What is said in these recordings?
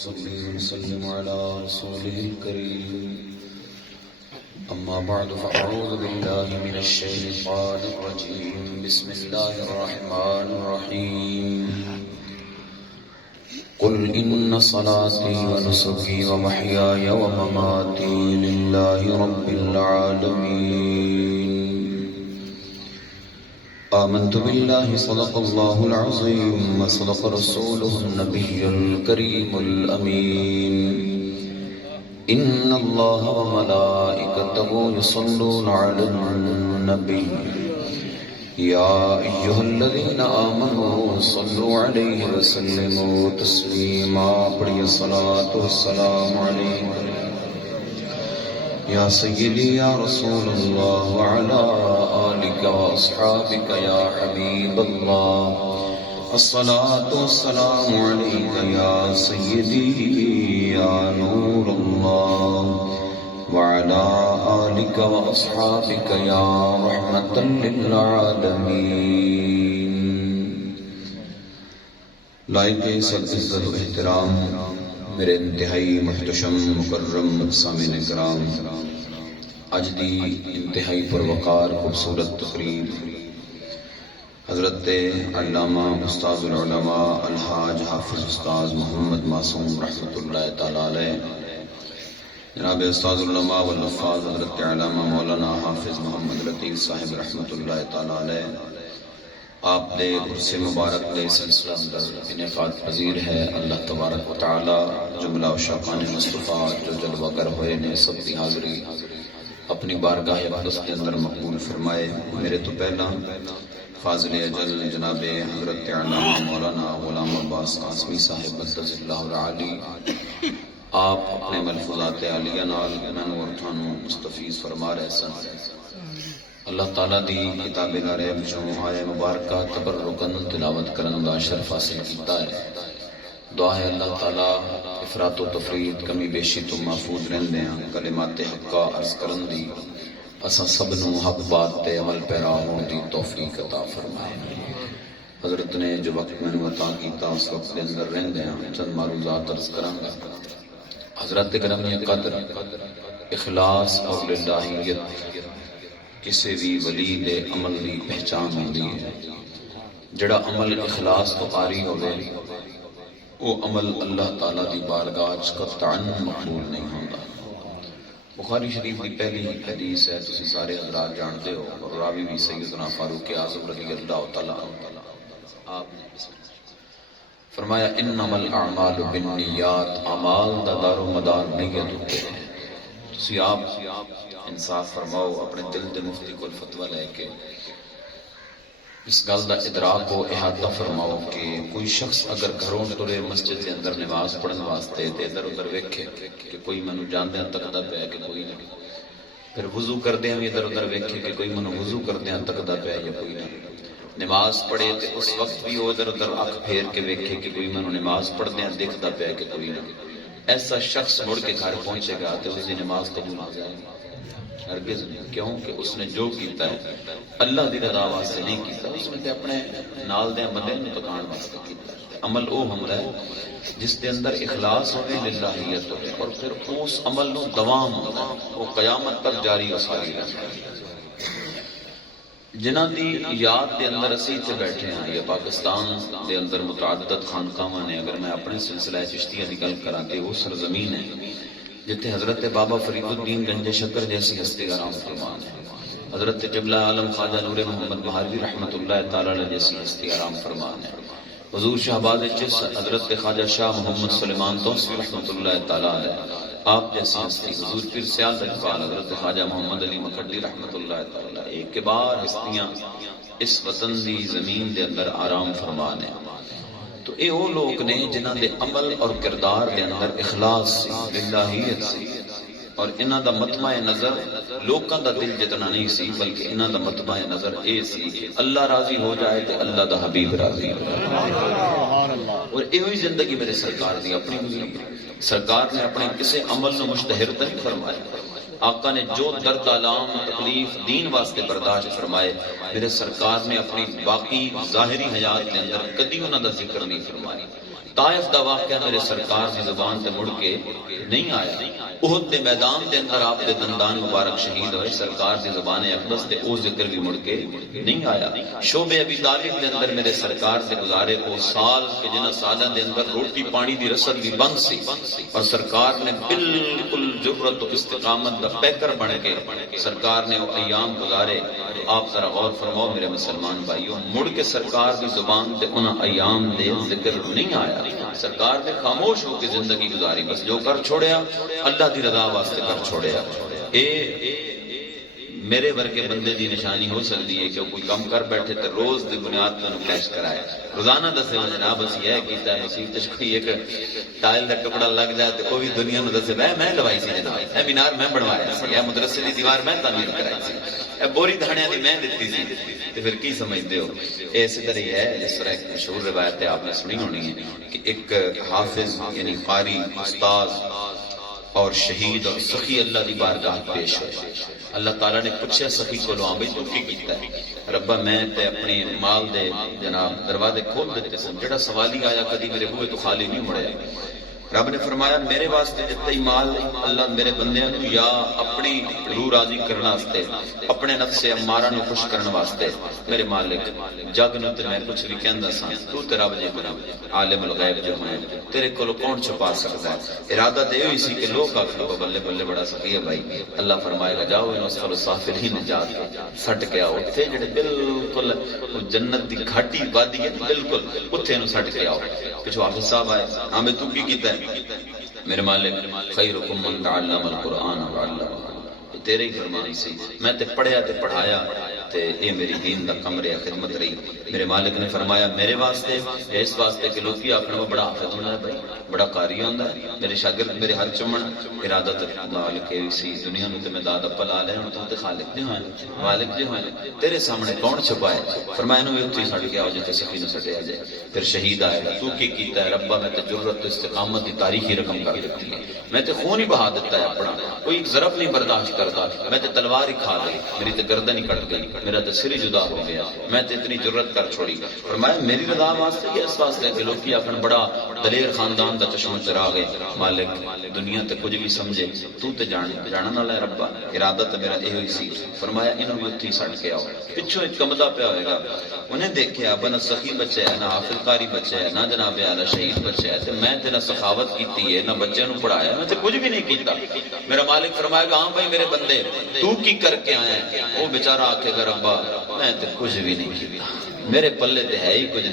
صلي وسلم على رسوله الكريم أما بعد فأعوذ بالله من الشيطان الرجيم بسم الله الرحمن الرحيم قل إن صلاتي ونسكي ومحياي ومماتي لله رب العالمين آمنت بالله صدق الله العظيم وصدق رسوله النبي الكريم الأمين إن الله وملائكته يصلون على النبي يا أيها الذين آمنوا صلوا عليه وسلموا تسليما بڑی صلاة والسلام عليك يا سيدي يا رسول الله وعلى آلك وأصحابك يا حبيب الله الصلاة والسلام عليك يا سيدي يا نور الله وعلى آلك وأصحابك يا رحمة للعالمين. لائق سب عزت و احترام میرے انتہائی محتشم مکرم سامعین کرام، اج دی انتہائی پروقار خوبصورت تقریب حضرت علامہ استاذ العلماء الحاج حافظ استاذ محمد معصوم رحمۃ اللہ تعالی علیہ، جناب استاذ العلماء والحفاظ حضرت علامہ مولانا حافظ محمد لطیف صاحب رحمۃ اللہ تعالی علیہ، آپ دے عرص مبارک دے سلسلہ اندر انعقاد پذیر ہے. اللہ تبارک و تعالی جملہ عشاقان مصطفیٰ جو جلوہ گر ہوئے نے سب کی حاضری اپنی بارگاہ اقدس کے اندر مقبول فرمائے. میرے تو پہلا فاضل اجل جناب حضرت علامہ مولانا غلام عباس قاسمی صاحب قدس اللہ العالی، آپ اپنے ملفوظات عالیہ نال مینوں اور تھانوں مستفیض فرما رہے سن. اللہ تعالیٰ دی کتاب غیب جو آیہ مبارکہ تبرکن تلاوت کرن دا شرف حاصل کیتا ہے. دعا ہے اللہ تعالیٰ افراط و تفرید کمی بیشی تو محفوظ رہندے ہیں کلمات حقہ عرض کرن دی اساں سب نو حق بات تے عمل پیرا ہون دی توفیق عطا فرمائے. حضرت نے جو وقت میں نے عطا کیتا اس وقت کے اندر رہندے ہیں چند معروضات عرض کروں گا. حضرت گرامی قدر، اخلاص اور للہیت کسی بھی ولی دے عمل دی پہچان ہوندی ہے. جڑا عمل اخلاص تو آری ہوئے وہ عمل اللہ تعالیٰ دی بارگاہ قطعاً مقبول نہیں ہوندا. بخاری شریف کی پہلی حدیث ہے، تسی سارے حضرات جانتے ہو، اور راوی بھی سیدنا فاروق اعظم رضی اللہ تعالیٰ عنہ. آپ نے فرمایا انما الاعمال بالنیات، اعمال دا دار و مدار نیت ہوتے ہیں. تسی آپ انصاف فرماؤ، اپنے دل دے مفتی کو فتویٰ لے کے اس گل دا ادراک و احاطہ فرماؤ کہ کوئی شخص اگر گھروں ٹرے مسجد کے اندر نماز پڑھن واسطے تے ادھر ادھر ویکھے کہ کوئی منو جاندیاں تکدا پیا کہ کوئی نہیں، پھر وضو کردیاں بھی ادھر ادھر ویکھے کہ کوئی منو وضو کردیاں تکدا پیا یا کوئی نہیں، نماز پڑھے تے اس وقت بھی وہ ادھر ادھر اکھ پھیر کے ویکھے کہ کوئی منو نماز پڑھدیاں دیکھدا پیا کہ کوئی نہیں، ایسا شخص مڑ کے گھر پہنچے گا تو اس دی نماز قبول ہو جائے گی؟ ہرگز نہیں. کیوں کہ اس نے جو کیتا ہے اللہ دی رضا واسطے نہیں کیتا، اس نے اپنے نال دے بندے نوں تکان واسطے کیتا. عمل وہ ہوندا ہے جس دے اندر اخلاص ہوے، للہیت ہوے، اور پھر اس عمل نوں دوام ہوندا ہے، وہ قیامت تک جاری و ساری رہندا ہے. جنہاں دی یاد دے اندر اسی تے بیٹھے ہیں، یہ پاکستان دے اندر متعدد خانقاہاں نے. اگر میں اپنے سلسلہ چشتیہ دی گل کراں تے وہ سرزمین ہے جتنے حضرت بابا فرید الدین گنج شکر جیسی ہستی آرام فرمان ہے، حضرت قبلہ عالم خواجہ نور محمد مہاروی رحمۃ اللہ تعالی علیہ جیسی ہستی آرام فرمان ہے، حضور شہباز چس حضرت خواجہ شاہ محمد سلیمان توسوی رحمۃ اللہ تعالی علیہ، آپ جیسی ہستی حضور پیر سیال اقبال حضرت خواجہ محمد علی مکھڈی رحمۃ اللہ تعالی، ایک کے بعد ہستیاں اس وطن دی زمین دے اندر آرام فرمان ہے. تو اے وہ لوگ نے جنہاں دے عمل اور کردار دے اندر اخلاص سی، للہیت سی، اور انہاں دا مطمع نظر لوکاں دا دل جتنا نہیں سی بلکہ انہاں دا مطمع نظر اے سی کہ اللہ راضی ہو جائے تے اللہ دا حبیب راضی ہو جائے. اور یہ ہوئی زندگی میرے سرکار دی اپنی گزری. سرکار نے اپنے کسے عمل نو مشتہر نہیں فرمایا. آقا نے جو درد آلام تکلیف دین واسطے برداشت فرمائے، میرے سرکار نے اپنی باقی ظاہری حیات کے اندر کدی انہاں دا ذکر نہیں فرمایا. طائف دا واقعہ میرے سرکار دی زبان تے مڑ کے نہیں آیا. احد دے میدان دے اندر آپ دے دندان مبارک شہید ہوئے، سرکار دی زبان اقدس تے او ذکر بھی مڑ کے نہیں آیا. شعبے ابی طالب دے اندر میرے سرکار سے گزارے وہ سال کہ جنہاں سالاں دے اندر روٹی پانی دی رسد بھی بند سی، اور سرکار نے بالکل جرأت و استقامت دا پیکر بن کے سرکار نے وہ ایام گزارے. آپ ذرا غور فرماؤ میرے مسلمان بھائیوں، مڑ کے سرکار دی زبان تے انہاں ایام دے ذکر نہیں آیا. سرکار نے خاموش ہو کے زندگی گزاری، بس جو کر چھوڑیا اللہ دی رضا واسطے کر چھوڑیا. اے میرے ورگے بندے دی نشانی ہو سکتی ہے کہ کوئی کم کر بیٹھے تو روز دی بنیاد پر کیش کرائے. روزانہ دسے وہ جناب اسی یہ کیتا ہے نصیب تے کوئی ایک ٹائل دا کپڑا لگ جائے تو کوئی دنیا میں دسے میں لوائی سی جناب، اے مینار میں بنوایا سی، اے مدرسے دی دیوار میں تعمیر کرائی سی، اے بوری دھاڑیاں دی میں دتی سی. تے پھر کی سمجھتے ہو؟ اسی طرح ہی ہے. جس طرح ایک مشہور روایت ہے آپ نے سنی ہونی ہے کہ ایک حافظ یعنی قاری استاد اور شہید اور سخی اللہ دی بارگاہ پیش ہوئے. اللہ تعالیٰ نے پوچھا سخی کو لو بھائی تو کی کیتا ہے؟ ربا میں تے اپنے مال دے جناب دروازے کھول دیتے سن، جڑا سوالی آیا کدی میرے بوئے تو خالی نہیں مڑیا. رب نے فرمایا میرے واسطے جتنا ہی مال اللہ میرے بندیاں نو یا اپنی روح راضی کرنے واسطے، اپنے نفس امارہ نو خوش کرنے واسطے، میرے مالک جگ نو تے میں کچھ بھی کہندا سا، تو تے رب جے بنا عالم الغیب جو ہے تیرے کولو کون چھپا سکتا ہے. ارادہ تے ہوئی سی کہ لوگ آکھن بلے بلے بڑا سخی ہے بھائی. اللہ فرمائے گا جاؤ انہاں سال سافلین جا کے سٹ کے آؤ، تے جڑے بالکل جنت دی گھاٹی وادی ہے بالکل اوتھے نو سٹ کے آؤ. پچھو حافظ صاحب آئے، ہاں میں تو کی کیتا ہے؟ میرے مالک خیرکم من تعلم القرآن وعلمہ، تیرے ہی فرمان سی، میں تے پڑھیا تے پڑھایا تے اے میری دین دا کمرے خدمت رہی. میرے مالک نے فرمایا میرے واسطے اس واسطے کہ لوکی آکھن وہ بڑا حافظ ہونا ہے بھائی، بڑا قاری ہوندا ہے، میرے شاگرد میرے ہر چمن. ارادہ تے مالک سی دنیا نو تے میں داد اپل آ لے، ہن تو تے خالق دے ہوئے مالک دے ہوئے تیرے سامنے کون چھپائے. فرمایا نو اتھی سٹ کے آؤ جتے سخی نو سٹیا جائے. پھر شہید آئے گا، تو کی کیتا ہے؟ ربا میں تے جرأت استقامت دی تاریخی رقم کر دیتی ہے، میں تے خون ہی بہا دیتا ہے اپنا، کوئی ضرب نہیں برداشت کرتا، میں تے تلوار ہی کھا گئی، میری تے گردن ہی کٹ گئی، میرا تے سر ہی جدا ہو گیا، میں تے اتنی جرأت کر چھوڑی. فرمایا میری رضا واسطے یا اس واسطے کہ لوکی اپن بڑا دلیر خاندان دا چشم چرا گئے. مالک دنیا تے کچھ بھی سمجھے تو تے جانن والا ہے ربا، ارادہ تے میرا یہ ہوئی سی. فرمایا انہوں بھی اتھی سٹ کے آؤ. پچھوں ایک کمدا پیا ہوئے گا، انہیں دیکھیا نہ سخی بچہ ہے، نہ حافظ قاری بچہ ہے، نہ جناب اعلیٰ شہید بچہ ہے، تے میں تے نہ سخاوت کیتی ہے، نہ بچے نو پڑھایا، میں تے کچھ بھی نہیں کیتا. میرا مالک فرمائے گا ہاں بھائی میرے بندے تو کی کر کے آیا ہے؟ وہ بیچارہ آکھے گا ربا میں تے کچھ بھی نہیں کیتا، میرے پلے تے ہے ہی کچھ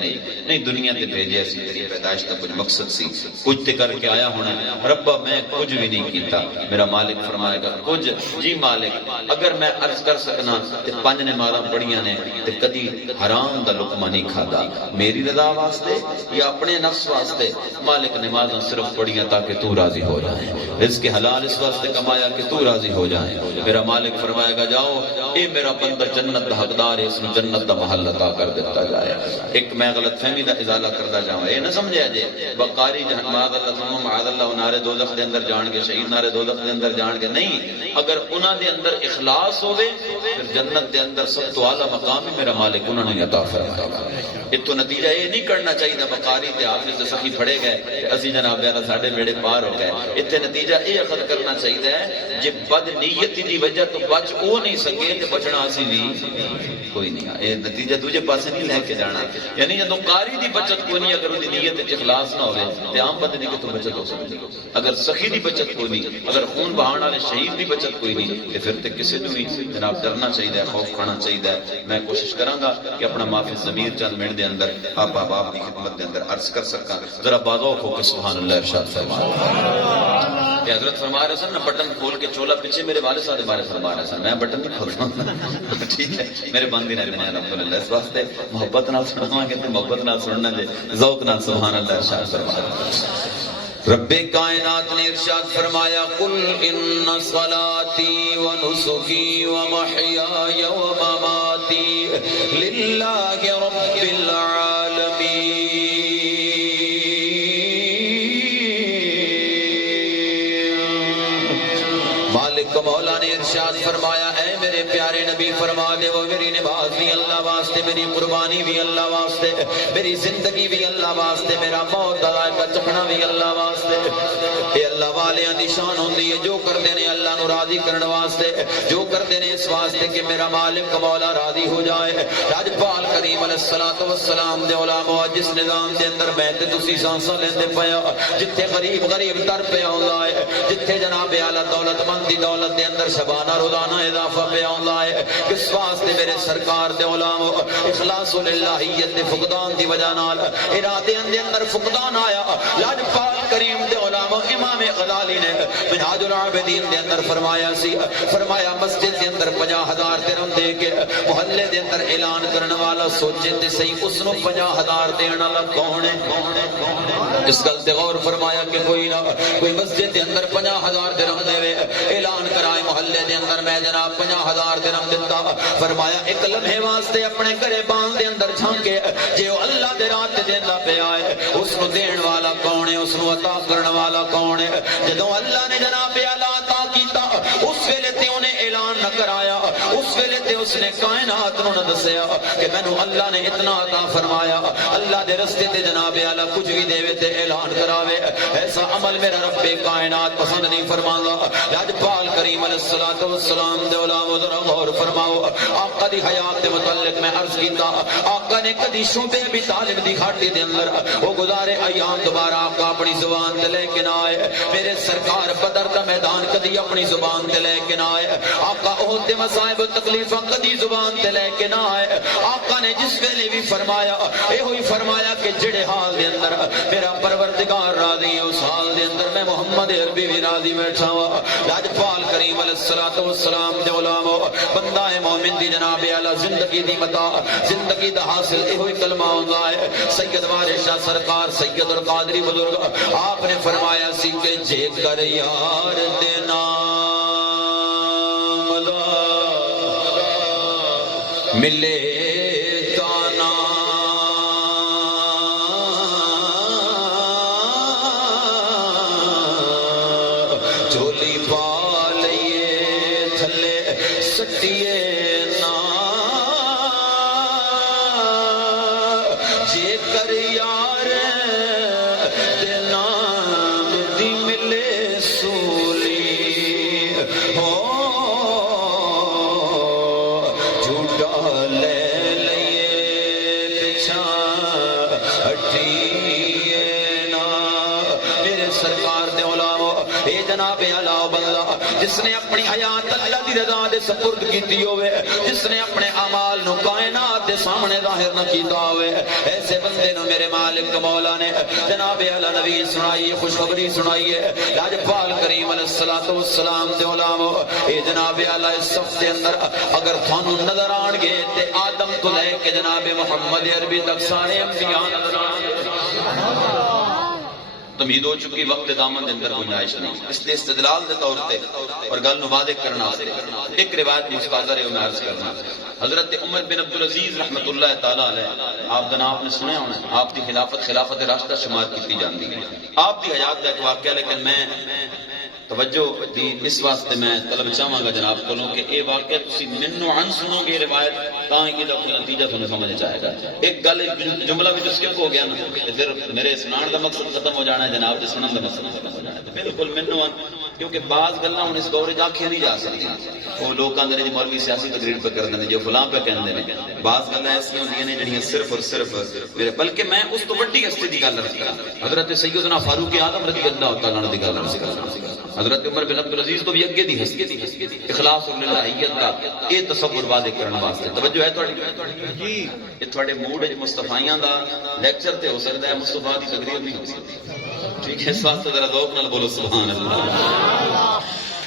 نہیں دنیا تے بھیجیا سی، تیری پیدائش کا کچھ مقصد سی، کچھ تے کر کے آیا ہونا ہے ربا میں کچھ بھی نہیں کیتا. میرا مالک فرمائے گا کچھ جی مالک اگر میں عرض کر سکنا تے 5 نمازاں پڑھیاں نے تے کدی حرام دا لقمہ نہیں کھادا، میری رضا واسطے یا اپنے نفس واسطے؟ مالک نمازاں صرف پڑھیاں تاکہ تو راضی ہو جائے، رزق حلال اس واسطے کمایا کہ تو راضی ہو جائے. میرا مالک فرمائے گا جاؤ اے میرا بندہ جنت دا حقدار ہے، اس نے جنت دا محل عطا کر دیتا جائے. ایک میں غلط فہمی دا ازالہ کردا جاواں، اے نہ سمجھیا جے بقاری جہنم اللہ معاذ اللہ نارے دوزخ دے اندر جان کے شہید نارے دوزخ دے اندر جان کے نہیں، اگر انہاں دے اندر اخلاص ہوے پھر جنت دے اندر سب تو اعلی مقام ہی میرا مالک انہوں نے عطا فرمائے گا. اتو نتیجہ یہ نہیں کرنا چاہیے بقاری تے حافظ تے سخی پھڑے گئے اسی جناب یار ساڈے بیڑے پار ہو گئے. اتنے نتیجہ یہ اخذ کرنا چاہیے ہے جے بد نیتی دی وجہ تو بچ او نہیں سکے تے بچنا اسی بھی کوئی نہیں. یہ نتیجہ دوجے پاسے نہیں لے کے جانا، یعنی جدوں قاری دی بچت کوئی نہیں، اگر وہ نیت وچ اخلاص نہ ہوے تے عام بندے دی تو بچت ہو سکتی. اگر سخی دی بچت کوئی نہیں، اگر خون بہانے والے شہید دی بچت کوئی نہیں تے پھر تے کسے نوں نہیں جناب ڈرنا چاہیے، خوف کھانا چاہیے. میں کوشش کراں گا کہ اپنا معافی ضمیر چند منٹ دے اندر آپ باپ کی خدمت دے اندر عرض کر سکاں. ذرا باغوق ہو کے سبحان اللہ ارشاد فرمائے. کہ حضرت فرما رہے سن نا بٹن کھول کے چولا پیچھے میرے والد صاحب بارے فرما رہے سن، میں بٹن نہیں کھولتا ٹھیک ہے میرے بند ہی رہتے ہیں الحمدللہ. اس واسطے محبت نال سناواں گے تے محبت نال سننا جے ذوق نال سبحان اللہ ارشاد فرمائے. رب کائنات نے ارشاد فرمایا قل ان صلاتی و نسکی و محیای و مماتی للہ رب العالمین. مالک مولا نے ارشاد فرمایا اے میرے پیارے نبی فرما دے وہ میری نماز نہیں اللہ واسطے واسطے، میری قربانی بھی اللہ واسطے، میری زندگی بھی اللہ واسطے، میرا موت دا ذائقہ چکھنا بھی اللہ واسطے۔ اے اللہ والیاں دی شان ہوندی ہے جو کردے نے اللہ نو راضی کرن واسطے، جو کردے نے اس واسطے کہ میرا مالک مولا راضی ہو جائے۔ راجپال کریم علیہ الصلوۃ والسلام دے علماء جس نظام دے اندر میں تے تسی سانساں لیندے پیا، جتھے غریب تر پہ آندا ہے، جتھے جناب اعلی دولت مند دی دولت دے اندر شبانہ روزانہ اضافہ پہ آندا ہے، کس واسطے میرے سرکار دے علماء اخلاص للہیت دے فقدان دی وجہ نال ارادے دے اندر فقدان آیا۔ لاجپال کریم دے علماء امام غزالی نے منہاج العابدین دے اندر فرمایا سی، فرمایا مسجد دے اندر 50,000 درہم دے کے محلے دے اندر اعلان کرنے والا سوچے تے صحیح اس نو 50,000 دین والا کون ہے؟ اس گل تے غور فرمایا کہ کوئی مسجد دے اندر 50,000 درہم دے اعلان کرائے محلے دے اندر میں جناب 50,000 درہم دیتا، فرمایا ایک لمحے واسطے اپنے گھرے بان دے اندر جھانکے جے اللہ دے راہ تے دیندا پیا ہے اس نو دین والا کون ہے، اس نو عطا کرن والا کون ہے؟ جدوں اللہ نے جناب اعلی عطا کیتا اس ویلے تے انہیں اعلان نہ کرایا، اس ویلے تے اس نے کائنات نو نہ دسیا کہ مینوں اللہ نے اتنا عطا فرمایا۔ اللہ دے رستے تے جناب اعلی کچھ بھی دے تے اعلان کراوے، ایسا عمل میرا رب کائنات پسند نہیں فرماندا۔ لاجپال کریم علیہ الصلوۃ والسلام دے علماء ذرا غور فرماؤ، آقا دی حیات دے متعلق میں عرض کیتا، آقا نے کدی شعبے ابی طالب دی گھاٹی دے اندر وہ گزارے ایام دوبارہ آقا اپنی زبان تے لے کے نہ آئے، میرے سرکار بدر دا میدان کدی اپنی زبان تے لے کے نہ آئے، آقا احد دے مصائب و تکلیفاں کدی زبان تے لے کے نہ آئے۔ آقا نے جس ویلے بھی فرمایا اے ہوئی فرمایا کہ جڑے حال دے اندر میرا پروردگار راضی ہے اس حال دے اندر میں محمد عربی بھی راضی بیٹھا ہوا۔ لاجپال کریم علیہ الصلوۃ والسلام دے علماء بندہ مومن دی جناب اعلی زندگی دی متاع زندگی دا حاصل اے ہوئی کلمہ ہوندا ہے۔ سید وارث شاہ سرکار سید القادری بزرگ آپ نے فرمایا سی کہ جے کر یار دے نام دا ملے تانا جھولی پا لئیے تھلے سٹیے نا جے کر یار دے نام دی ملے سولی ہو جھوٹا لے لئیے پچھا ہٹیے نا۔ میرے سرکار دے علماء اے جناب اعلی بندہ جس نے اپنی حیات اللہ دی رضا دے سپرد کیتی ہوئے، جس نے اپنے اعمال نو کائنات دے سامنے ظاہر نہ کیتا ہوئے، ایسے بندے نو میرے مالک مولا نے جناب اعلی نبی سنائی خوشخبری سنائی ہے۔ لاجپال کریم علیہ الصلوۃ والسلام دے علماء اے جناب اعلی اس صف دے اندر اگر تھانوں نظر آن گے تے آدم تو لے کے جناب محمد عربی تک سارے انبیاء نظر آن گے۔ تمید ہو چکی وقت دامن دے اندر گنجائش نہیں، اس لیے استدلال دے طور تے اور گل نو واضح کرنا ایک روایت مستحضر ہے میں عرض کرنا۔ حضرت عمر بن عبدالعزیز رحمۃ اللہ تعالی علیہ آپ جناب نے سنے ہونا، آپ کی خلافت راشدہ شمار کی جاتی ہے، آپ کی حیات کا ایک واقعہ، لیکن میں توجہ دی اس واسطے میں طلب چاہاں گا جناب کو کہ اے واقعہ تسی منو عن سنو گے روایت تاں کہ دا نتیجہ تھانوں سمجھ جائے گا۔ ایک گل جملہ بھی سکپ ہو گیا نا پھر میرے سنان دا مقصد ختم ہو جانا ہے، جناب دے سنن دا مقصد ختم ہو جانا ہے۔ بالکل منو عن کیونکہ بعض گلاں ہن اس دور وچ آکھیاں نہیں جا سکدیاں، وہ لوکاں دے جو مولوی سیاسی تقریر پہ کردے نے جو فلاں پہ کہندے نے، بعض گلاں ایسیاں ہوندیاں نے جڑیاں صرف اور صرف بلکہ میں اس تو بڑی ہستی دی گل کراں، حضرت سیدنا فاروق اعظم رضی اللہ تعالی عنہ دی گل کراں، حضرت عمر بن عبدالعزیز تو بھی اگے دی ہستی اخلاص للہیت دا اے تصور واضح کرنے واسطے توجہ ہے تہاڈی جی۔ یہ تہاڈے موڈ وچ مصطفیاں دا لیکچر تے ہو سکدا ہے، مصطفی دی تقریر نہیں ہو سکتی، ٹھیک ہے؟ اس واسطے ذرا ذوق نال بولو سبحان اللہ۔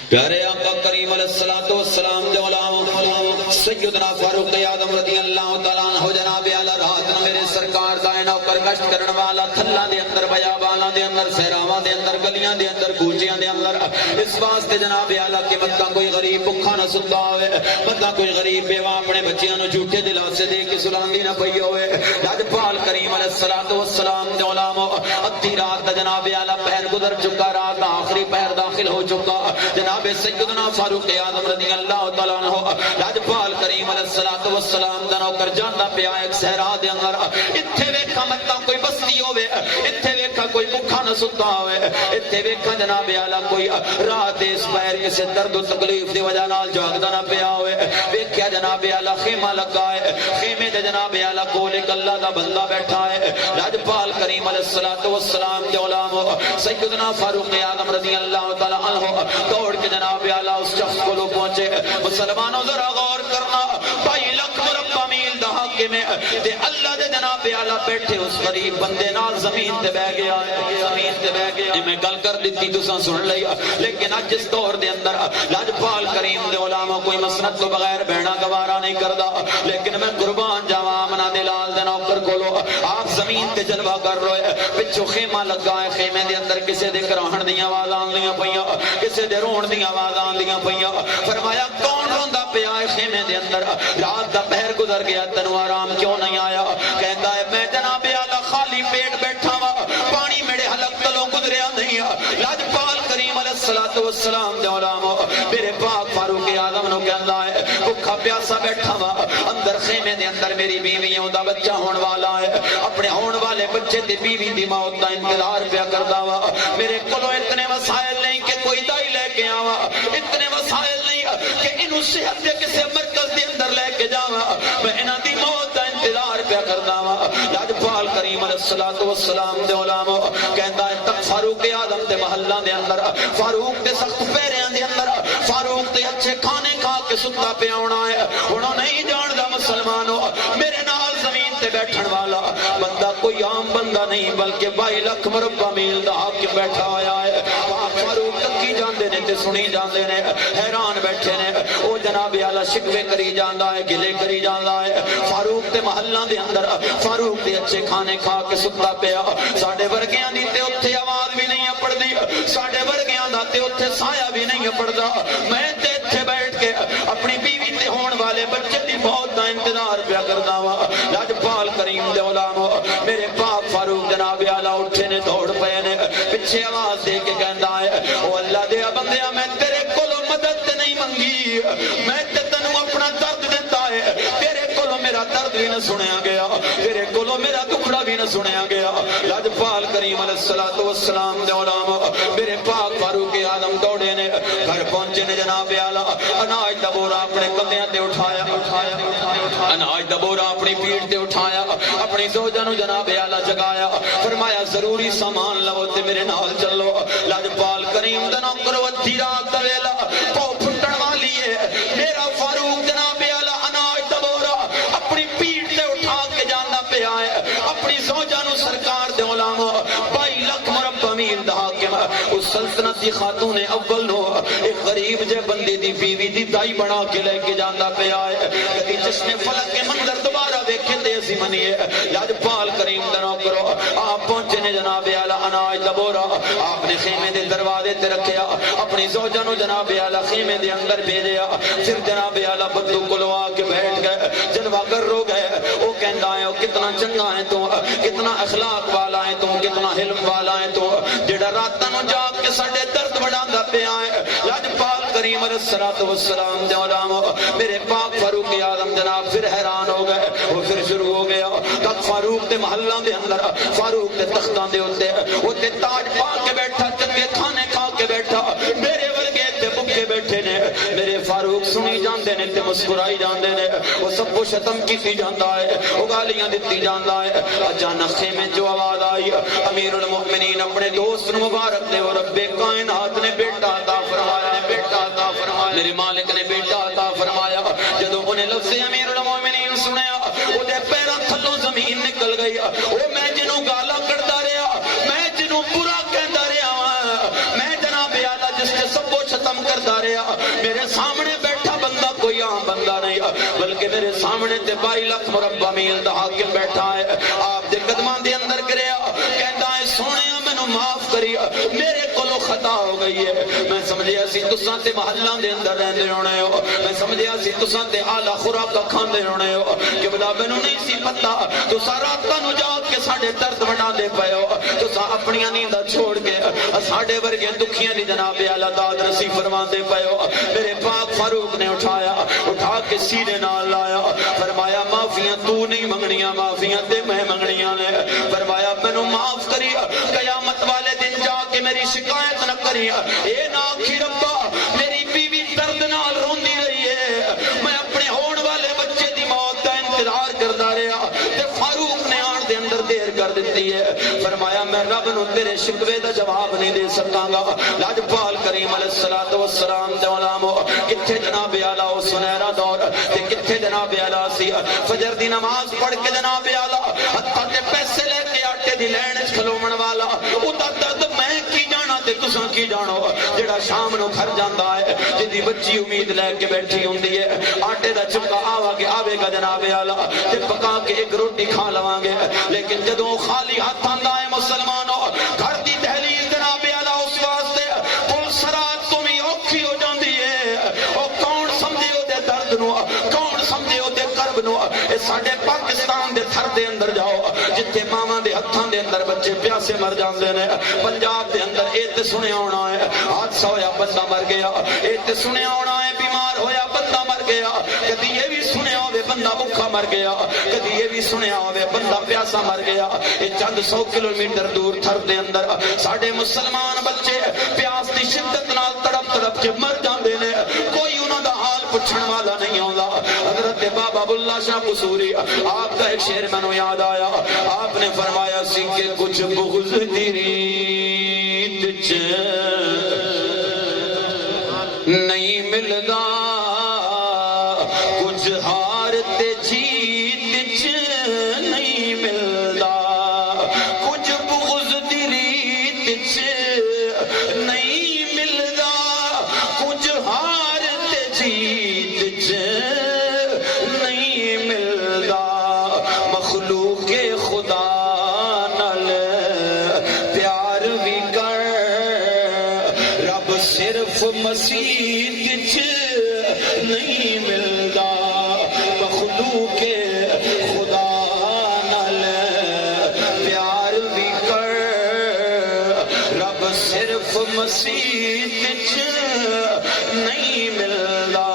پیارے آقا کریم علیہ الصلوۃ والسلام دے علماء سیدنا فاروق اعظم رضی اللہ تعالی عنہ جناب اعلی رات نو میرے سرکار دا نوکر گشت کرن والا تھلاں دے اندر بیاباناں دے اندر صحراواں دے اندر گلیاں دے اندر کوچیاں دے اندر اس واسطے جناب اعلی کہ متا کوئی غریب بھکھا نہ ستا ہوئے، متا کوئی غریب بیوہ اپنے بچیاں نو جھوٹے دلاسے دے کے سلاندی نہ پئی ہوئے۔ لاجپال کریم علیہ الصلوۃ والسلام دے علماء ادھی رات دا جناب اعلی پہر گزر چکا، رات دا آخری پہر دا داخل ہو چکا جناب سیدنا فاروق اعظم رضی اللہ تعالیٰ عنہ لاجپال کریم علیہ السلام دا نوکر جاندا پیا ایک صحرا دے اندر اتھے ویکھا متا کوئی بستی ہوے اتھے ویکھا کوئی بھکھا نہ ستا ہوے اتھے ویکھا جناب اعلی کوئی رات اس پیر کسے درد و تکلیف دی وجہ نال جاگدا نہ پیا ہوے ویکھیا جناب اعلی خیمہ لگا ہے خیمے دے جناب اعلی کول ایک اللہ دا بندہ بیٹھا ہے لاجپال کریم علیہ السلام دے غلام سیدنا فاروق اعظم رضی اللہ تعالی عنہ دوڑ کے جناب اعلی اس شخص کو پہنچے مسلمانوں ذرا غور کرنا 2 لاکھ مربع میل دا حاکم ہے تے اللہ دے جناب اعلی بیٹھے اس غریب بندے نال زمین تے بہ گیا زمین تے بہ گیا میں گل کر دتی تساں سن لئی لیکن اج اس دور دے اندر لاجپال کریم دے علماء کوئی مسند تو بغیر بہنا گوارا نہیں کردا لیکن میں قربان جاواں امنا دے لال دے نوکر کولو آپ زمین تے جلوہ کر رہے پچھو خیمہ لگا ہے خیمے دے اندر کسے دے کراہن دیاں آوازاں آندیاں پیاں کسے دے رون دیاں آوازاں آندیاں پیاں فرمایا کون روندا پیا ہے خیمے دے اندر رات دا پہر گزر گیا تینوں آرام کیوں نہیں آیا کہندا ہے میں جناب اعلی خالی پیٹ بیٹھا وا پانی میرے حلق تلوں گزریا نہیں لاجپال کریم علیہ السلام دے علماء میرے پاک فاروق اعظم نو کہندا ہے بھکھا پیاسا بیٹھا وا اندر خیمے دے اندر میری بیویوں دا بچہ ہون والا ہے اپنے ہون والے بچے تے بیوی دی موت دا انتظار پیا کردا وا میرے کولو اتنے وسائل نہیں کہ کوئی دائی لے کے آوا اتنے وسائل نہیں کہ انہوں صحت دے کسے مرکز دے اندر لے کے جاوا میں انہاں دی موت دا انتظار پیا کردا وا لاجپال کریم علیہ السلام دے علماء کہندا ہے تک فاروق اعظم دے محلہ دے اندر فاروق دے سخت پیریاں دے اندر فاروق دے اچھے کھانے کھا کے ستا پہ آنا ہے انہوں نہیں جاندہ مسلمانوں میرے نال زمین تے بیٹھن والا بندہ کوئی عام بندہ نہیں بلکہ 2 لاکھ مربع میل دا حاکم بیٹھا آیا ہے فاروق تکی جاندے نے تے سنی جاندے نے حیران بیٹھے نے او جناب اعلی شکوے کری جاندا ہے گلے کری جاندا ہے فاروق تے محلہ دے اندر فاروق دے اچھے کھانے کھا کے ستا پیا ساڈے ورگیاں دی تے اوتھے آواز بھی نہیں پڑدی ساڈے ورگیاں دا تے اوتھے سایہ بھی نہیں پڑدا میں تے ایتھے بیٹھ کے اپنی بیوی تے ہون والے بچے دی موت دا انتظار پیا کردا وا لاجپال کریم دے علماء میرے پاک فاروق جناب اعلی اٹھے نے دوڑ پئے نے پیچھے آواز دے کے کہندا ہے او اللہ دے بندیا میں تیرے کولو مدد تے نہیں منگی میں تے تینوں اپنا درد دیتا ہے تیرے کولو میرا درد بھی نہ سنیا گیا تیرے کولو میرا دکھڑا بھی نہ سنیا گیا لاجپال کریم علیہ السلام دے علماء میرے پاک فاروق اعظم دوڑے نے گھر پہنچے نے جناب اعلی اناج دا بورا اپنے کندھیاں تے اٹھایا اناج دا بورا اپنی پیٹھ تے اٹھایا اپنی زوجہ نو جناب اعلی جگایا فرمایا ضروری سامان لو تے میرے نال چلو لاجپال کریم دا نوکر ودھی رات دا ویلا پو پھٹن والی ہے میرا فاروق جناب اعلی اناج دا بورا اپنی پیٹھ تے اٹھا کے جانا پیا ہے اپنی زوجہ نو سرکار دے علماء 2 لاکھ مربع میل دا حاکم اس سلطنت دی خاتون اول نو ایک غریب جے بندے دی بیوی دی دائی بنا کے لے کے جانا پیا ہے کدی جس نے فلک کے منظر دوبارہ دیکھے تے اسی منی ہے لاجپال کریم دا نوکرو آپ پہنچے نے جناب اعلی اناج دا بورا آپ نے خیمے دے دروازے تے رکھیا اپنی زوجہ نو جناب اعلی خیمے دے اندر بھیجیا پھر جناب اعلی بدو کولو آ کے بیٹھ گئے جلوہ گر رو گئے او کہندا ہے او کتنا چنگا ہے تو کتنا اخلاق والا ہے تو کتنا علم والا ہے تو جڑا راتاں نو جاگ کے ساڈے درد وڈاندا پیا ہے لاجپال کریم علیہ السلام دے علماء میرے پاک فاروق اعظم جناب پھر حیران ہو گئے وہ پھر شروع ہو گیا تک فاروق دے محلہ دے اندر فاروق دے تختاں دے اوتے تاج پا کے بیٹھا چنگے کھانے کھا کے بیٹھا میرے ورگے تے بھکے بیٹھے نے میرے فاروق سنی جاندے نے تے مسکرائی جاندے نے وہ سب کو ختم کیتی جاندا ہے وہ گالیاں دتی جاندا ہے اچانک خیمے جو آواز آئی امیر المؤمنین اپنے دوست مبارک دے اور رب کائنات نے بیٹا عطا فرمایا بیٹا عطا فرمایا میرے مالک نے بیٹا عطا فرمایا جدوں انہیں لفظ امیر المؤمنین سنیا او دے پیراں تھلوں زمین نکل گئی او میں جنوں گالا کڈدا رہیا میں جنوں برا کہندا رہیا میں جناب اعلی جس تے سب کو ختم کردا رہیا میرے سامنے بیٹھا بندہ کوئی عام بندہ نہیں بلکہ میرے سامنے تے 2 لاکھ مربع میل دا حاکم بیٹھا ہے آپ دے قدماں دے اندر گریا کہندا ہے سونیا مینوں معاف کری میرے کولو عطا ہو گئی ہے. میں سمجھیا سی تساں تے محلاں دے اندر رہندے ہونے ہو, میں سمجھیا سی تساں تے اعلی خوراک کھاندے ہونے ہو. قبلہ مینوں نہیں سی پتہ تساں راتاں نوں جاگ کے ساڈے درد وڈاندے پئے ہو. تساں اپنیاں نینداں چھوڑ کے ساڈے ورگے دکھیاں دی جناب اعلی داد رسی فرماندے پئے ہو. میرے پاک فاروق نے اٹھا کے سینے نال لایا, فرمایا معافیاں تو نہیں منگنیاں, معافیاں تے میں منگنیاں نے. فرمایا مینوں معاف کری, قیامت والے دن جا کے میری شکایت نہ کری. اے نہ آکھی ربا میری بیوی درد نال روندی رہی ہے, میں اپنے ہون والے بچے دی موت دا انتظار کردا رہا تے فاروق نے آن دے اندر دیر کر دیتی ہے. فرمایا میں رب نو تیرے شکوے دا جواب نہیں دے سکاں گا. لاجپال کریم علیہ الصلوۃ والسلام دے علماء کتھے جناب اعلی او سنہرا دور تے کتھے جناب اعلی سی فجر دی نماز پڑھ کے جناب اعلی ہتھاں تے پیسے لے کے آٹے دی لین وچ کھلوون والا او دا درد میں کی جانا تے تساں کی جانو. جڑا شام نو گھر جاندا ہے جدی بچی امید لے کے بیٹھی ہوندی ہے آٹے دا چپکا آوے گا جناب اعلی تے پکا کے ایک روٹی کھا لواں گے, لیکن جدوں خالی ہاتھ آندا ہے مسلمانوں گھر دی دہلیز جناب اعلی اس واسطے پل سرات تو بھی اوکھی ہو جاندی ہے. او کون سمجھے او دے درد نو, کون سمجھے او دے کرب نو. اے ساڈے پاکستان دے تھر دے اندر جاؤ جتھے ماواں دے ہتھاں دے اندر بچے پیاسے مر جاندے نے. پنجاب دے اندر اے تے سنیا ہونا ہے حادثہ ہویا بندہ مر گیا, اے تے سنیا ہونا ہے بیمار ہویا بندہ مر گیا, کدی یہ بھی سنیا ہوے بندہ بھوکا مر گیا, کدی یہ بھی سنیا ہوے بندہ پیاسا مر گیا. اے چند 100 کلومیٹر دور تھر دے اندر ساڈے مسلمان بچے پیاس دی شدت نال تڑپ تڑپ کے مر جاندے نے, کوئی انہاں دا حال پوچھن والا نہیں آندا. حضرت بابا بلّہ شاہ قصوری آپ کا ایک شعر مینوں یاد آیا, آپ نے فرمایا سی کہ کچھ بغض دی ریت چ نہیں ملدا, کچھ ہار تے جیت چ نہیں ملدا, کچھ بغض دی ریت چ نہیں ملدا, کچھ ہار تے جیت چ نہیں ملدا. مخلوق خدا نال پیار بھی کر, رب صرف مسیح چ نہیں ملدا. مخلوق خدا نال پیار بھی کر, رب صرف مسیح چ نہیں ملدا.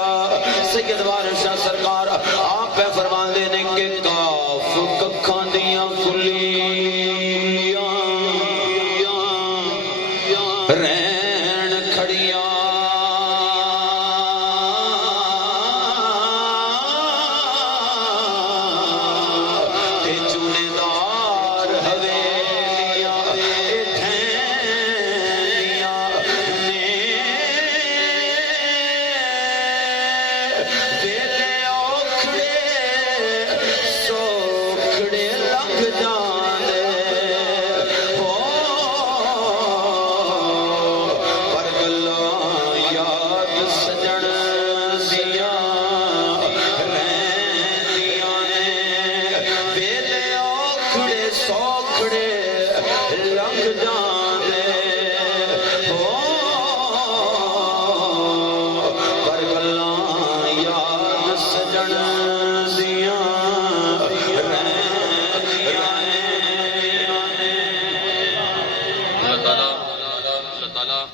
سید وارث شاہ سرکار آپ پہ فرماندے نے کہ کاف ککھاں دیاں کلیاں رہن کھڑیاں تے چونے دار حویلیاں ٹھہریاں نے ویلے اوکھڑے سوکھڑے لنگ جاندے ہو, پر گلاں یاد سجن دیاں رہندیاں نے. ویلے اوکھڑے سوکھڑے لنگ جاندے ہو, پر گلاں یاد سجن دیاں رہندیاں نے. اللہ تعالیٰ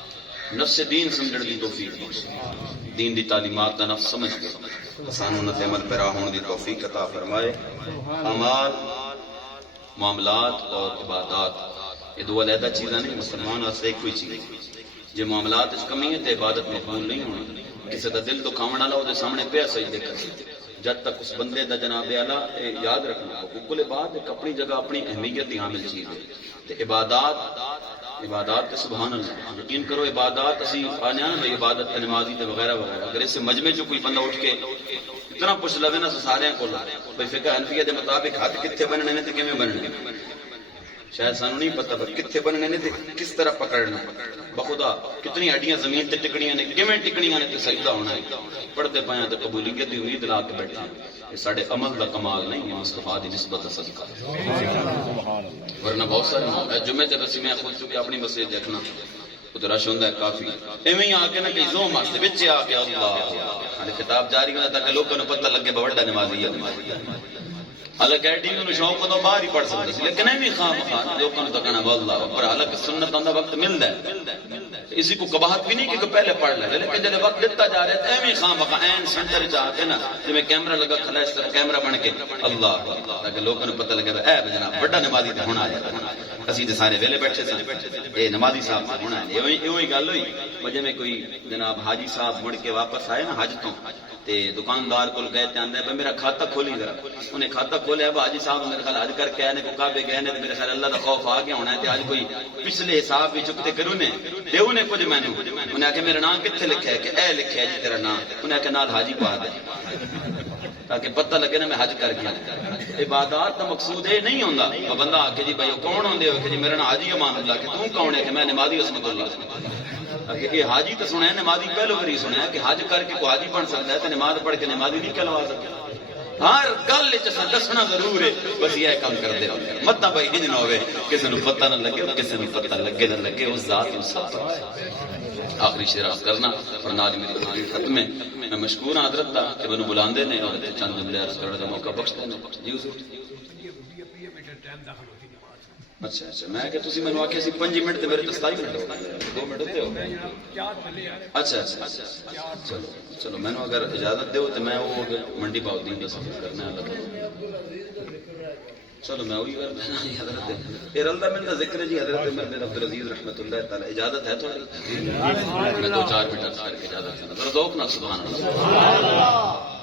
نفس دین سمجھن دی توفیق بخشے, دین دی تعلیمات دا نفس سمجھ کے سانو نت عمل پیرا ہون دی توفیق عطا فرمائے. اعمال, معاملات اور عبادات یہ دو علیحدہ چیزاں نہیں, مسلمان واسطے ایک کوئی چیز ہے. جو معاملات اس کمی ہے تو عبادت مقبول نہیں ہونی. کسی دا دل تو کھاون والا وہ سامنے پیا سجدے کر جد تک اس بندے دا جناب اعلیٰ یاد رکھنا ہو. کل بعد ایک اپنی جگہ اپنی اہمیت دی حامل چیز ہے. تے عبادات تے سبحان اللہ یقین کرو عبادات اسی آنے نا بھائی عبادت تے نمازی تے وغیرہ وغیرہ, اگر اس سے مجمع چ کوئی بندہ اٹھ کے اتنا پوچھ لوے نا سارے کو بھائی فقہ حنفیہ دے مطابق ہاتھ کتنے بننے نے تے کیویں بننے, شاید سانو نہیں پتہ پر کتنے بننے نے تے کس طرح پکڑنا. بخدا کتنی ہڈیاں زمین تے ٹکڑیاں نے, کیویں ٹکڑیاں نے تے سجدہ ہونا ہے. پڑھتے پایا تے قبولیت دی امید لا کے بیٹھے ہیں. یہ ساڈے عمل دا کمال نہیں ہے, مصطفیٰ دی نسبت دا صدقہ. ورنہ بہت سارے جمعے تے بس میں خود چکے اپنی مسجد دیکھنا تو رش ہوتا ہے کافی ایویں آ کے نا کہیں زوم واسطے بچے آ کے اللہ خطاب جاری ہوتا تاکہ لوگوں کو پتہ لگے بڑا نمازی ہے حالانکہ ایڈی میں شوق تو باہر ہی پڑھ سکتے لیکن ایویں خام خان لوگوں نے تو کہنا اللہ پر حالانکہ سنت کا وقت ملتا ہے اسی کو کباہت بھی نہیں کہ پہلے پڑھ لے لیکن جب وقت دیتا جا رہا ہے ایویں خام خان این سینٹر چ آ کے نا جی کیمرہ لگا کھلا اس طرح کیمرہ بن کے اللہ تاکہ لوگوں کو پتہ لگے اے جناب بڑا نمازی تو ہونا آیا اسی تو سارے ویلے بیٹھے سن اے نمازی صاحب ہونا ہے ایویں گل ہوئی وجہ میں کوئی جناب حاجی صاحب مڑ کے واپس آئے نا حج تو تے دکاندار کو گئے تے آندا ہے میرا کھاتا کھولی ذرا انہیں کھاتا کھولیا حاجی صاحب میرے خیال حج کر کے آنے کو کعبے گئے نے میرے خیال اللہ دا خوف آ گیا ہونا ہے تے آج کوئی پچھلے حساب بھی چکتے کرو نے دیو نے کچھ مینوں انہیں کہ میرا نام کتنے لکھا ہے کہ اے لکھا ہے جی تیرا نام انہیں کہ نال حاجی پا دے تاکہ پتہ لگے نا میں حج کر گیا عبادات کا مقصود یہ نہیں ہوندا بندہ آ کے جی بھائی کون ہوندے ہو کہ جی میرا نام حاجی امان اللہ کہ تو کون ہے کہ میں نمازی عصمت اللہ کہ حاجی تو سنا ہے نمازی پہلو بری سنا ہے کہ حج کر کے کوئی حاجی بن سکتا ہے تو نماز پڑھ کے نمازی نہیں کہلوا سکتا ہر گل دسنا ضرور ہے بس یہ کام کرتے ہو مت بھائی انج نہ ہوئے کسی نے پتہ نہ لگے کسی نے پتہ لگے نہ لگے اس ذات انصاف آخری شعر کرنا اور نال میری کہانی ختم ہے میں مشکور ہوں حضرت دا کہ مینوں بلاندے نے اور چند جملے عرض کرنے کا موقع بخشتے ہیں جی حضور اچھا اچھا میں کہ تسی مینوں آکھیا سی 5 منٹ تے میرے تے 27 منٹ ہو 2 منٹ ہوتے ہو اچھا اچھا چلو چلو مینوں اگر اجازت دیو تے میں وہ منڈی باؤدین دا سفر کرنا ہے اللہ چلو میں وہی کر دینا حضرت یہ رلدا ملتا ذکر ہے جی حضرت عمر بن عبد العزیز رحمۃ اللہ تعالی اجازت ہے تو میں 2-4 منٹ عرض کر کے اجازت ہے ذرا ذوق نہ سبحان اللہ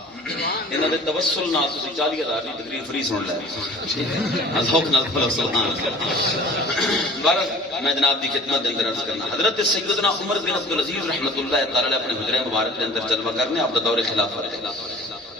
انہاں دے توسل نال تسی 40,000 دی تقریر فری سن لے ذوق نال بولو سبحان اللہ بارہ میں جناب دی خدمت دے اندر عرض کرنا حضرت سیدنا عمر بن عبد العزیز رحمۃ اللہ تعالی اپنے حجرہ مبارک دے اندر جلوہ کرنے آپ دا دور خلافت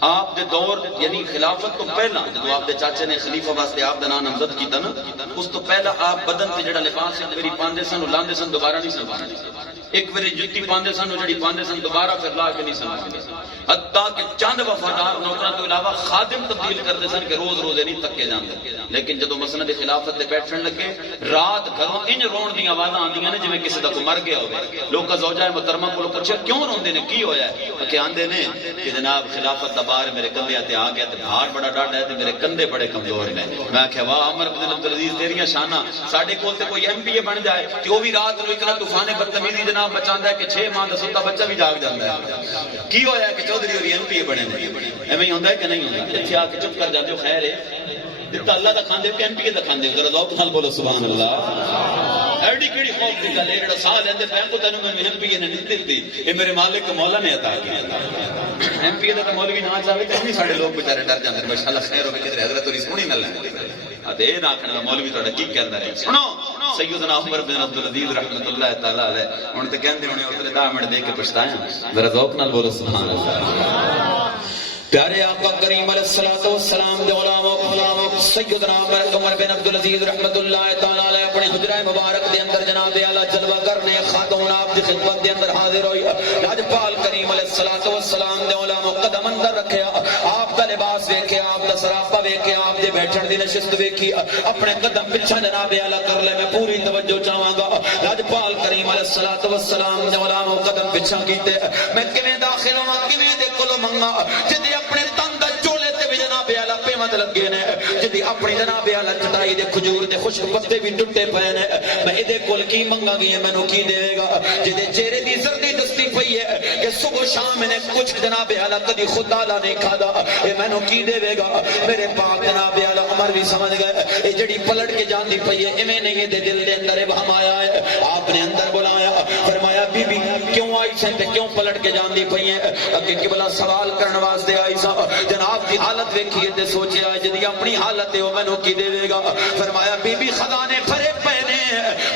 آپ دے دور یعنی خلافت تو پہلا جب آپ دے چاچے نے خلیفہ واسطے آپ دا نام نامزد کیتا نا اس تو پہلا آپ بدن تے جڑا لباس ہے میری پاندے سن لاندے سن دوبارہ نہیں سن پاندے ایک باری جُتی پاندے سن جڑی پاندے سن دوبارہ پھر لا کے نہیں سن پاندے حتیٰ کہ چند وفادار نوکراں تو علاوہ خادم تبدیل کرتے سن کہ روز روز نہیں تکے جاندے لیکن جدوں مسند خلافت تے بیٹھن لگے رات گھروں انج رون دی آوازاں آندیاں نے جویں کسی دا کوئی مر گیا ہوے لوگ زوجہ محترمہ کولوں پوچھیا کیوں روندے نے کی ہویا ہے کہ آندے نے کہ جناب خلافت دا بار میرے کندھے تے آ گیا تے بھار بڑا ڈاڈا ہے تے میرے کندھے بڑے کمزور نے میں کہ واہ عمر بن عبد العزیز تیریاں شاناں ساڈے کول تے کوئی ایم پی اے بن جائے تے او وی رات نو اتنا طوفان بدتمیزی جناب مچاندا ہے کہ 6 ماہ دا ستا بچہ بھی جاگ جاندا ہے کی ہویا ہے کہ چودھری اور ایم پی اے بنے نے ایویں ہوندا ہے کہ نہیں ہوندا ایتھے آ کے چپ کر جاندے ہو خیر ہے دتا اللہ دا کھاندے ہو کہ ایم پی اے دا کھاندے ہو ذرا ذوق نال بولو سبحان اللہ ایڈی کیڑی خوف دی گل ہے جڑا سال لیندے پے کو تینوں میں ایم پی اے نے نہیں دتی اے میرے مالک مولا نے عطا کیا ایم پی اے دا مولوی نہ چاہے تے نہیں ساڈے لوگ بیچارے ڈر جاندے ماشاءاللہ خیر ہوے کہ حضرت ہوری سونی نہ لیں اتے اے نہ کھنا مولوی تہاڈا کی کہندا ہے سنو سیدنا عمر بن عبد العزیز رحمۃ اللہ تعالی علیہ ہن تے کہندے ہونے اور 10 منٹ دے کے پچھتایا ذرا ذوق نال بولو سبحان اللہ پیارے آقا کریم علیہ الصلوۃ والسلام دے غلام سیدنا عمر بن عبد العزیز رحمۃ اللہ تعالی علیہ اپنے حجرہ مبارک دے اندر جناب اعلی جلوہ کرنے خاتون آپ دی خدمت دے اندر حاضر ہوئی لاجپال کریم علیہ الصلوۃ والسلام دے علماء قدم اندر رکھیا آپ دا لباس ویکھیا آپ دا سراپا ویکھیا آپ دے بیٹھن دی نشست ویکھی اپنے قدم پیچھے جناب اعلی کر لے میں پوری توجہ چاہواں گا لاجپال کریم علیہ الصلوۃ والسلام دے علماء قدم پیچھے کیتے میں کیویں داخل ہواں کیویں دے کولوں منگا جدی اپنے تن دا چولے تے بھی جناب اعلی پیمت لگے نے جدی اپنی جناب اعلی چٹائی دے کھجور دے خشک پتے بھی ٹٹے پے نے میں اے دے کول کی منگا گی مینوں کی دے گا جدی چہرے دی زردی دستی پئی ہے کہ صبح شام نے کچھ جناب اعلی کدی خدا لا نہیں کھادا اے مینوں کی دے گا میرے پاک جناب اعلی عمر بھی سمجھ گئے اے جڑی پلٹ کے جاندی پئی ہے ایویں نہیں دے دل دے اندر وہم آیا ہے آپ نے اندر بلایا فرمایا بی بی کیوں آئی سے تے کیوں پلٹ کے جاندی پئی ہے کہ قبلہ سوال کرن واسطے آئی سا جناب دی حالت ویکھیے تے سوچیا جدی اپنی حالت ہے او مینوں کی دے گا فرمایا بی بی خزانے بھرے پے نے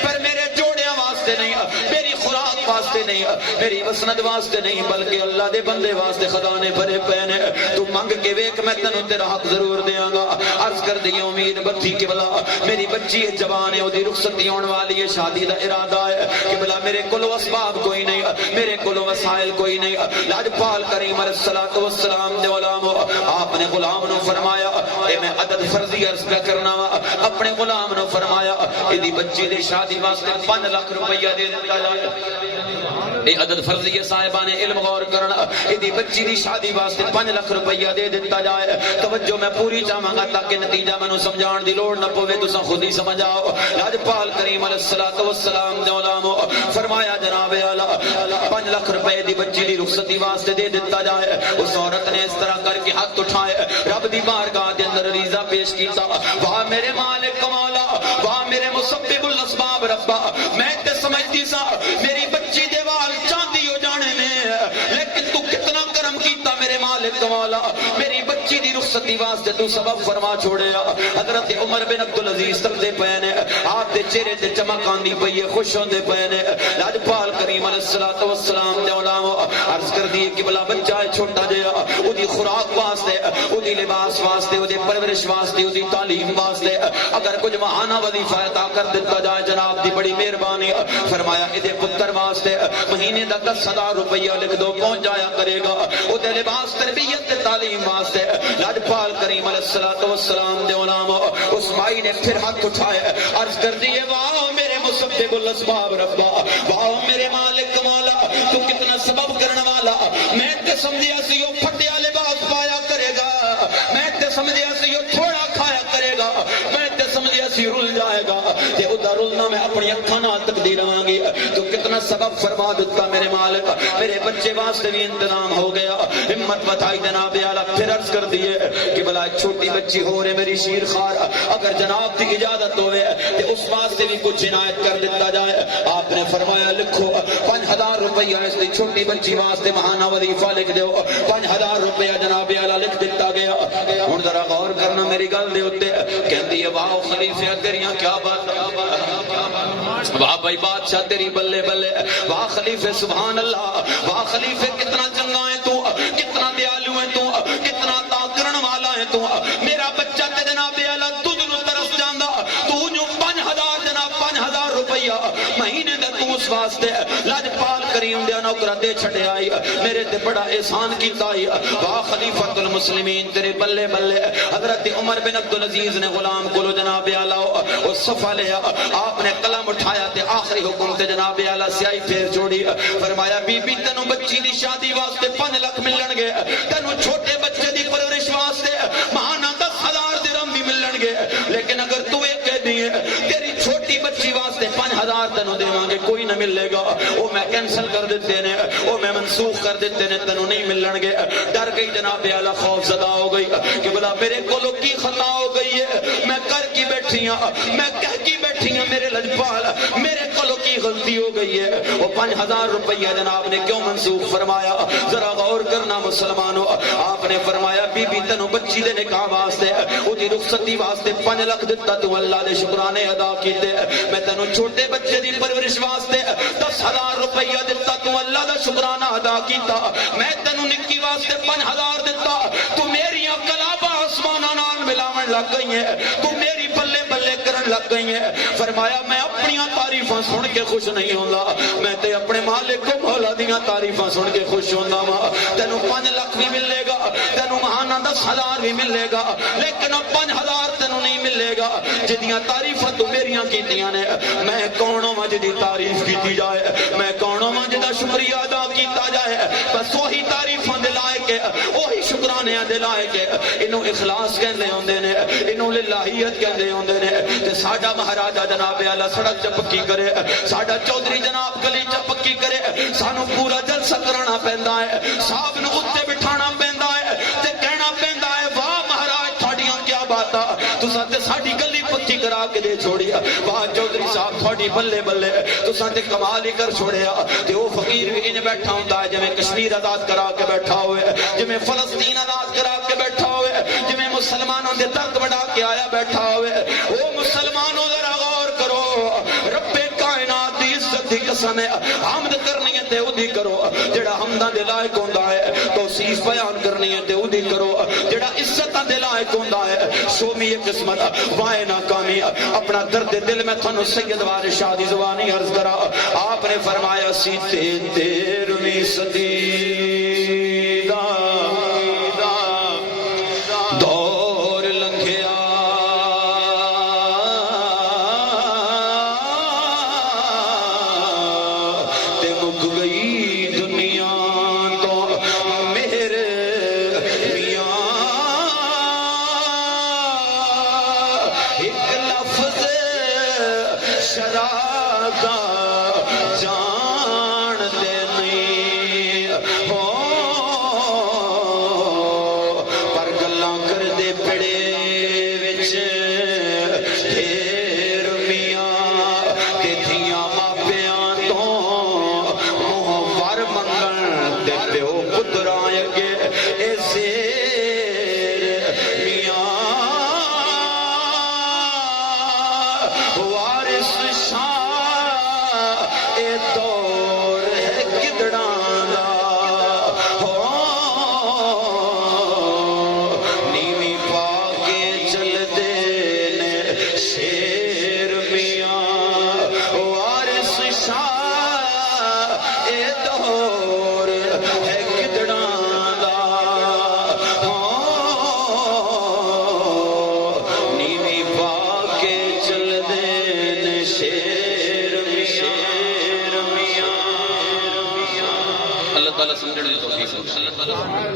پر میرے جوڑیاں واسطے نہیں میری خوراک واسطے واسطے نہیں میری مسند واسطے نہیں بلکہ اللہ دے بندے واسطے خزانے بھرے پے نے تو منگ کے ویکھ میں تینوں تیرا حق ضرور دیاں گا عرض کر دی امید بتھی کہ بلا میری بچی جوان ہے اودی رخصتی ہون والی ہے شادی دا ارادہ ہے کہ بلا میرے کولو اسباب کوئی نہیں میرے کولو وسائل کوئی نہیں لاجپال کریم علیہ الصلوۃ والسلام دے غلام آپ نے غلام نو فرمایا اے میں عدد فرضی عرض پہ کرنا وا اپنے غلام نو فرمایا ایدی بچی دی شادی واسطے 5 لاکھ روپیہ دے دتا جائے اے عدد فرضی صاحبان علم غور کرنا ایدی بچی دی شادی واسطے 5 لاکھ روپیہ دے دیتا جائے توجہ میں پوری چاہاں گا تاکہ نتیجہ میں سمجھان دی لوڑ نہ پوے تساں خود ہی سمجھ آؤ لاجپال کریم علیہ الصلوۃ والسلام دے غلام فرمایا جناب اعلی 5 لاکھ روپے دی بچی دی رخصتی واسطے دے دیتا جائے اس عورت نے اس طرح کر کے ہاتھ اٹھائے رب دی بارگاہ دے اندر عریضہ پیش کیتا واہ میرے مالک مولا واہ میرے مسبب الاسباب ربا میں تے سمجھتی سا میری بچی دے وال چاندی ہو جانے نے لیکن تو کتنا کرم کیتا میرے مالک مولا میری بچی دی رخصتی واسطے تو سبب فرما چھوڑیا حضرت عمر بن عبدالعزیز تک دے پے نے آپ دے چہرے تے چمک آندی پئی ہے خوش ہوندے پے نے لاجپال کریم علیہ الصلوۃ والسلام دے علماء عرض کر دی کہ بلا بچہ ہے چھوٹا جیا اودی خوراک واسطے اودی لباس واسطے اودی پرورش واسطے اودی تعلیم واسطے اگر کچھ ماہانہ وظیفہ عطا کر دیتا جائے جناب دی بڑی مہربانی فرمایا ادے پتر واسطے مہینے دا 10,000 روپیہ لکھ دو پہنچ جایا کرے گا اودے لباس تربیت تے تعلیم واسطے لاجپال کریم علیہ الصلوۃ والسلام دے علماء اس مائی نے پھر ہاتھ اٹھائے عرض کر دیے واہ میرے مسبب الاسباب ربا واہ میرے مالک مولا تو کتنا سبب کرنے والا میں تے سمجھیا سی وہ پھٹیا لباس پایا کرے گا میں تے سمجھیا سی وہ تھوڑا کھایا کرے گا میں تے سمجھیا سی رل جائے گا تے ادا رلنا میں اپنی اکھاں نال تقدیر رہاں گی تو کتنا سبب فرما دیتا میرے مالک میرے بچے واسطے بھی انتظام ہو گیا ہمت بتائی جناب اعلی پھر عرض کر دیے کہ بلا چھوٹی بچی ہو رہے میری شیر خار اگر جناب کی اجازت ہوئے تے اس واسطے بھی کچھ عنایت کر دیتا جائے آپ نے فرمایا لکھو 5,000 روپیہ اس دی چھوٹی بچی واسطے ماہانہ وظیفہ لکھ دیو 5,000 روپیہ جناب اعلی لکھ دیتا گیا ہن ذرا غور کرنا میری گل دے اوتے کہندی ہے واہ خلیفہ تیریاں کیا بات واہ بھائی بادشاہ تیری بلے بلے واہ خلیفہ سبحان اللہ واہ خلیفہ کتنا چنگا ہے تو کتنا دیالو ہے تو کتنا عطا کرن والا ہے تو میرا بچہ تے جناب اعلی تجھ نو ترس جاندا تو جو 5,000 جناب 5,000 روپیہ مہینے دا تو اس واسطے لاجپال کریم دے نوکر دے چھڑے آئی میرے تے بڑا احسان کیتا آئی واہ خلیفۃ المسلمین تیرے بلے بلے حضرت عمر بن عبدالعزیز نے غلام کو جناب اعلی او صفہ لیا آپ نے قلم اٹھایا تے آخری حکم تے جناب اعلی سیاہی پھیر چھوڑی فرمایا بی بی تینوں بچی دی شادی واسطے 5 لاکھ ملن گے تینوں چھوٹے بچے دی پرورش واسطے ماہانہ 10,000 درہم بھی ملن گے لیکن اگر تو ایک کہہ دیے تیری چھوٹی بچی واسطے 5,000 تینوں دیواں گے کوئی نہ ملے گا وہ میں کینسل کر دیتے نے وہ میں منسوخ کر دیتے نے تینوں نہیں ملن گے ڈر گئی جناب اعلی خوف زدہ ہو گئی کہ بلا میرے کولو کی خطا ہو گئی ہے میں کر کی بیٹھی ہوں میں کہہ کی بیٹھی ہوں میرے لجپال میرے کولو کی غلطی ہو گئی ہے وہ 5,000 روپیہ جناب نے کیوں منسوخ فرمایا ذرا غور کرنا مسلمانوں آپ نے فرمایا بی بی تینوں بچی دے نکاح واسطے اودی رخصتی واسطے 5 لاکھ دتا تو اللہ دے شکرانے ادا کیتے میں تینوں چھوٹے بچے دی پرورش واسطے 10,000 روپیہ دتا تو اللہ دا شکرانہ ادا کیتا میں تینوں نکی واسطے 5,000 دتا تو میری کلابا آسماناں نال ملاون لگ گئی ہے تو میری بلے بلے کرن لگ گئی ہے فرمایا میں اپنی تعریفاں سن کے خوش نہیں ہوندا میں تے اپنے مالک کو مولا دیاں تعریفاں سن کے خوش ہوندا وا تینوں 5 لاکھ بھی ملے گا تینوں ماہانہ 10,000 بھی ملے گا لیکن 5,000 تینوں نہیں ملے گا جدیاں تعریفاں تو میریاں کیتیاں نے میں کون ہاں جدی تعریف کیتی جائے میں کون ہاں جدا شکریہ ادا کیتا جائے بس وہی تعریفاں دے لائق ہے وہی شکرانے دے لائق ہے انہوں اخلاص کہندے ہوندے نے انہوں للہیت کہندے ہوندے نے تے ساڈا مہاراجا جناب اعلی سڑک چ پکی کرے ساڈا چودھری جناب گلی چ پکی کرے سانو پورا جلسہ کرانا پیندا ہے صاحب نو اوتے بٹھانا پیندا ہے تے کہنا پیندا ہے واہ مہاراج تھاڈیاں کیا باتاں تساں تے ساڈی گلی پکی کرا کے دے چھوڑی واہ چودھری صاحب تھاڈی بلے بلے تساں تے کمال ہی کر چھوڑیا تے او فقیر بھی انج بیٹھا ہوندا ہے جویں کشمیر آزاد کرا کے بیٹھا ہوئے جویں فلسطین آزاد کرا کے بیٹھا ہوئے جویں مسلمانوں دے درد بڑھا کے آیا بیٹھا ہوئے او مسلمانوں ذرا غور کرو رب کائنات دی عزت دی قسم ہے حمد کرنی ہے تے اودی کرو جڑا حمداں دے لائق ہوندا ہے توصیف بیان کرنی ہے تے اودی کرو جڑا عزتاں دے لائق ہوندا ہے سومی قسمت وائے ناکامی اپنا درد دل میں تھانو سید وارث شاہ دی زبانی عرض کرا آپ نے فرمایا سی 13ویں صدی دا دور لنگھیا تے مک گئی دنیا تو میرے میاں ایک لفظ شراب دا جان دے نہیں ہو پر گلاں کر دے پڑے وچ ڈھیر میاں تے دھیاں ماپیاں تو منہ ور منگن تے پیو پتراں اگے اے زیر میاں وارث شاہ اے